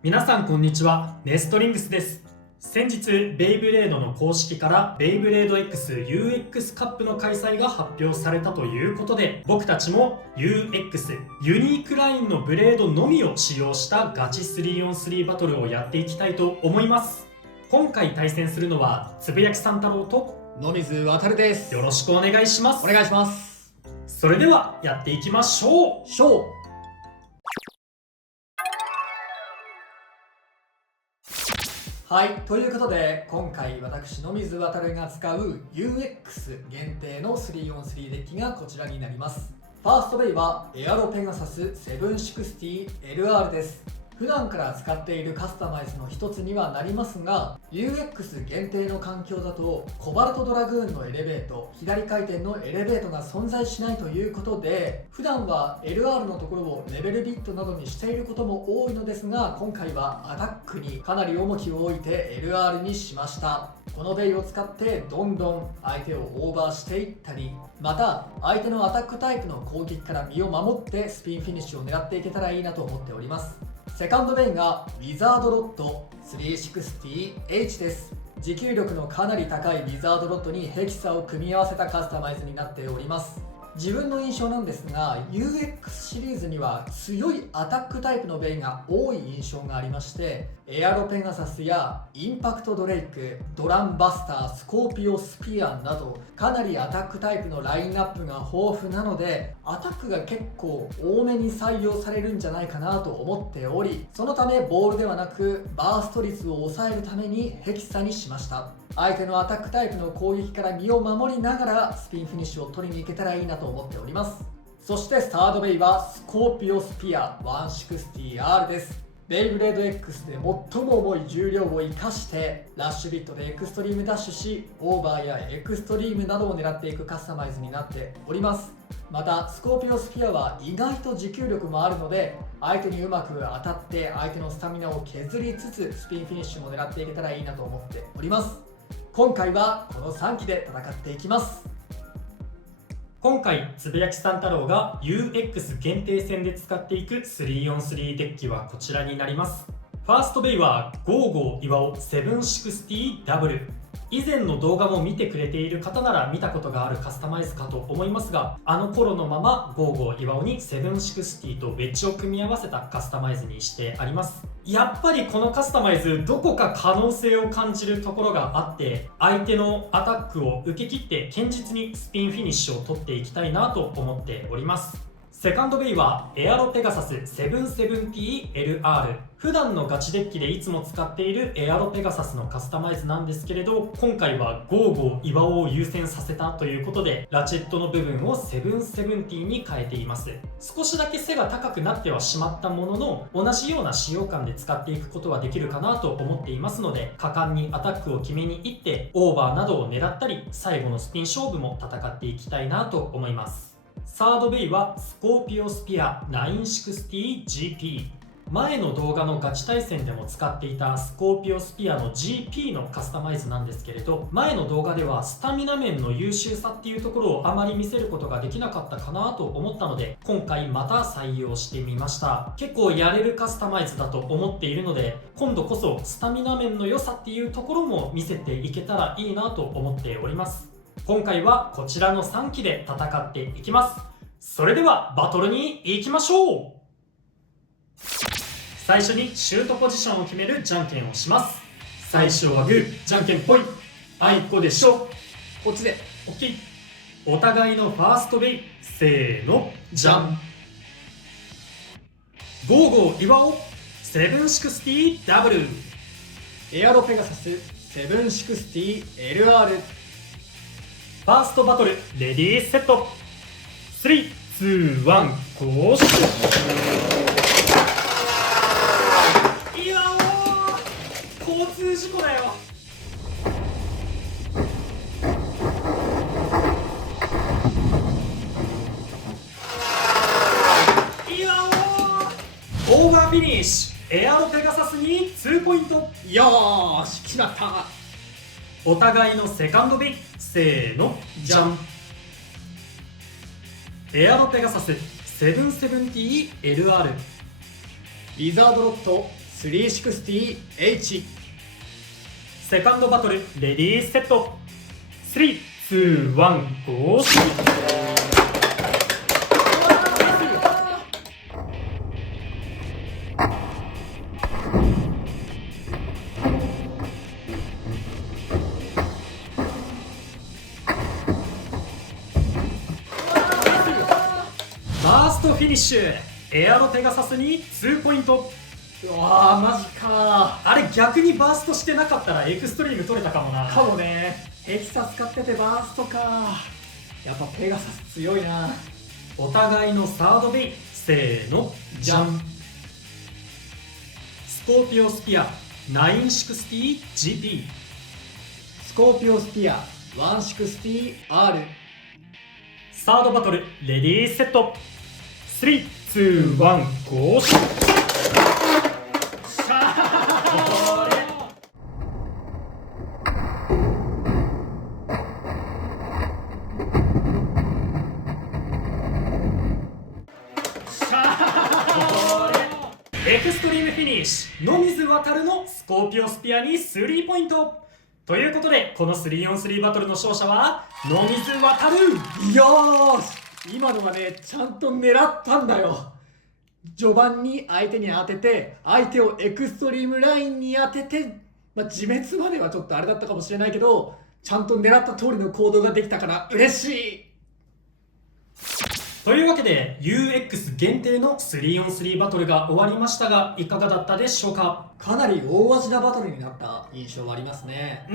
皆さんこんにちは、ネストリングスです。先日ベイブレードの公式からベイブレード XUX カップの開催が発表されたということで、僕たちも UX ユニークラインのブレードのみを使用したガチ 3on3 バトルをやっていきたいと思います。今回対戦するのはつぶやきさん太郎と野水航です。よろしくお願いします。お願いします。それではやっていきましょう。はい、ということで今回私野水航が使う UX 限定の 3on3 デッキがこちらになります。ファーストベイはエアロペガサス 760LR です。普段から使っているカスタマイズの一つにはなりますが、 UX 限定の環境だとコバルトドラグーンのエレベート、左回転のエレベートが存在しないということで、普段は LR のところをレベルビットなどにしていることも多いのですが、今回はアタックにかなり重きを置いて LR にしました。このベイを使ってどんどん相手をオーバーしていったり、また相手のアタックタイプの攻撃から身を守ってスピンフィニッシュを狙っていけたらいいなと思っております。セカンドベイがウィザードロッド 360H です。持久力のかなり高いウィザードロッドにヘキサを組み合わせたカスタマイズになっております。自分の印象なんですが、 UX シリーズには強いアタックタイプのベイが多い印象がありまして、エアロペガサスやインパクトドレイク、ドランバスター、スコーピオスピアンなどかなりアタックタイプのラインナップが豊富なので、アタックが結構多めに採用されるんじゃないかなと思っており、そのためボールではなくバースト率を抑えるためにヘキサにしました。相手のアタックタイプの攻撃から身を守りながらスピンフィニッシュを取りに行けたらいいなと思っております。そしてサードベイはスコーピオスピア 160R です。ベイブレード X で最も重い重量を生かしてラッシュビットでエクストリームダッシュし、オーバーやエクストリームなどを狙っていくカスタマイズになっております。またスコーピオスピアは意外と持久力もあるので、相手にうまく当たって相手のスタミナを削りつつスピンフィニッシュも狙っていけたらいいなと思っております。今回はこの3機で戦っていきます。今回つぶやきさん太郎が UX 限定戦で使っていく 3on3 デッキはこちらになります。ファーストベイはゴーゴー岩尾 760W。 以前の動画も見てくれている方なら見たことがあるカスタマイズかと思いますが、あの頃のままゴーゴー岩尾に760とウェッジを組み合わせたカスタマイズにしてあります。やっぱりこのカスタマイズどこか可能性を感じるところがあって、相手のアタックを受け切って堅実にスピンフィニッシュを取っていきたいなと思っております。セカンドベイはエアロペガサス 770LR。 普段のガチデッキでいつも使っているエアロペガサスのカスタマイズなんですけれど、今回はゴーゴー岩尾を優先させたということで、ラチェットの部分を770に変えています。少しだけ背が高くなってはしまったものの、同じような使用感で使っていくことはできるかなと思っていますので、果敢にアタックを決めに行ってオーバーなどを狙ったり、最後のスピン勝負も戦っていきたいなと思います。サードベイはスコーピオスピア 960GP。 前の動画のガチ対戦でも使っていたスコーピオスピアの GP のカスタマイズなんですけれど、前の動画ではスタミナ面の優秀さっていうところをあまり見せることができなかったかなと思ったので、今回また採用してみました。結構やれるカスタマイズだと思っているので、今度こそスタミナ面の良さっていうところも見せていけたらいいなと思っております。今回はこちらの3機で戦っていきます。それではバトルに行きましょう。最初にシュートポジションを決めるじゃんけんをします。最初はグー、じゃんけんぽい。あいこでしょ。こっちで OK。 お互いのファーストベイ、せーの、じゃん。ゴーゴー岩尾 760W。 エアロペガサス 760LR。ファーストバトルレディーセット。3、2、1、ゴーシュ。岩尾、交通事故だよ。岩尾、オーバーフィニッシュ。エアロペガサスに2ポイント。よーし、決まった。お互いのセカンドベイ、せーの、じゃん。エアロペガサス 770LR。 ウィザードロット 360H。セカンドバトルレディーセット。3、2、1、ゴー。バーストフィニッシュ。エアロペガサスに2ポイント。うわー、マジかあれ逆にバーストしてなかったらエクストリーム取れたかもな。かもね。ヘキサ使っててバーストか。やっぱペガサス強いな。お互いのサードベイ、せーの、じゃん。スコーピオスピア 960GP。 スコーピオスピア 160R。サードバトルレディーセット。3、2、1、ゴー。エクストリームフィニッシュ、野水航のスコーピオスピアに3ポイント。ということでこの 3on3 バトルの勝者は野水航。よーし、今のはね、ちゃんと狙ったんだよ。序盤に相手に当てて、相手をエクストリームラインに当てて、自滅まではちょっとあれだったかもしれないけど、ちゃんと狙った通りの行動ができたから嬉しい。というわけで UX 限定の 3on3 バトルが終わりましたが、いかがだったでしょうか。かなり大味なバトルになった印象はありますね。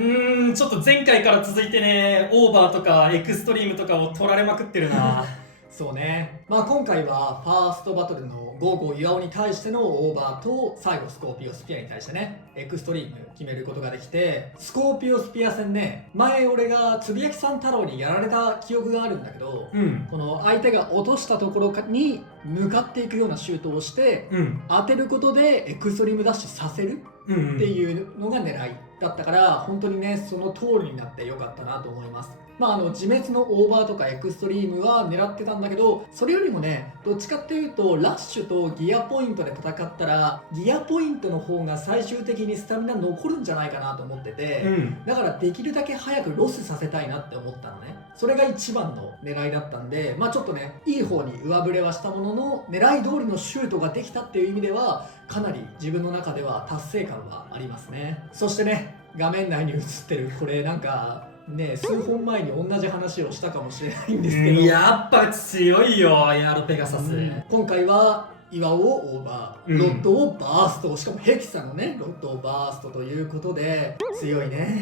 ちょっと前回から続いてね、オーバーとかエクストリームとかを取られまくってるな。そうね。今回はファーストバトルのゴーゴー岩尾に対してのオーバーと、最後スコーピオスピアに対してね、エクストリーム決めることができて、スコーピオスピア戦ね、前俺がつぶやきさん太郎にやられた記憶があるんだけど、この相手が落としたところに向かっていくようなシュートをして、当てることでエクストリームダッシュさせるっていうのが狙いだったから、本当にね、その通りになってよかったなと思います。自滅のオーバーとかエクストリームは狙ってたんだけど、それよりもね、どっちかっていうとラッシュとギアポイントで戦ったら、ギアポイントの方が最終的にスタミナ残るんじゃないかなと思ってて、だからできるだけ早くロスさせたいなって思ったのね。それが一番の狙いだったんで、ちょっとね、いい方に上振れはしたものの、狙い通りのシュートができたっていう意味では、かなり自分の中では達成感はありますね。そしてね、画面内に映ってるこれなんかね、数本前に同じ話をしたかもしれないんですけど、やっぱ強いよエアロペガサス。今回は岩尾をオーバー、ロッドをバースト、しかもヘキサのねロッドをバーストということで強いね。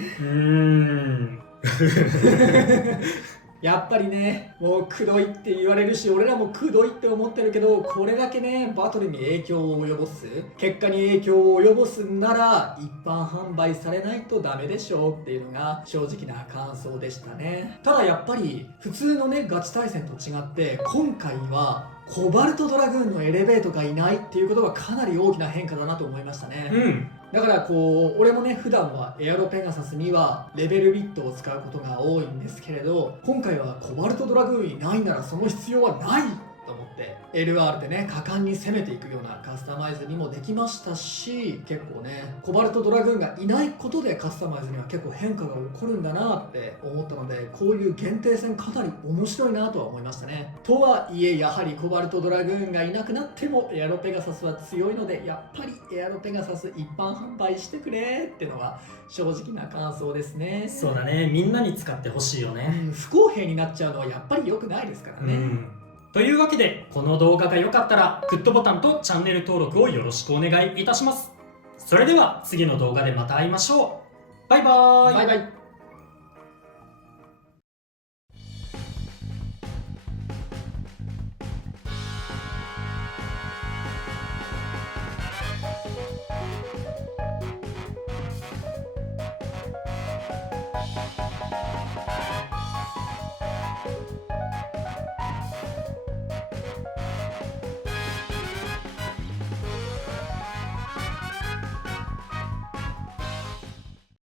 やっぱりね、もうくどいって言われるし、俺らもくどいって思ってるけど、これだけねバトルに影響を及ぼす、結果に影響を及ぼすなら一般販売されないとダメでしょうっていうのが正直な感想でしたね。ただやっぱり普通のねガチ対戦と違って、今回はコバルトドラグーンのエレベートがいないっていうことがかなり大きな変化だなと思いましたね。だから俺もね普段はエアロペガサスにはレベルビットを使うことが多いんですけれど、今回はコバルトドラグーンいないならその必要はないと思って LR でね果敢に攻めていくようなカスタマイズにもできましたし、結構ねコバルトドラグーンがいないことでカスタマイズには結構変化が起こるんだなって思ったので、こういう限定戦かなり面白いなとは思いましたね。とはいえやはりコバルトドラグーンがいなくなってもエアロペガサスは強いので、やっぱりエアロペガサス一般販売してくれってのが正直な感想ですね。そうだね、みんなに使ってほしいよね。不公平になっちゃうのはやっぱり良くないですからね。というわけでこの動画が良かったらグッドボタンとチャンネル登録をよろしくお願いいたします。それでは次の動画でまた会いましょう。バイバーイ。バイバイ。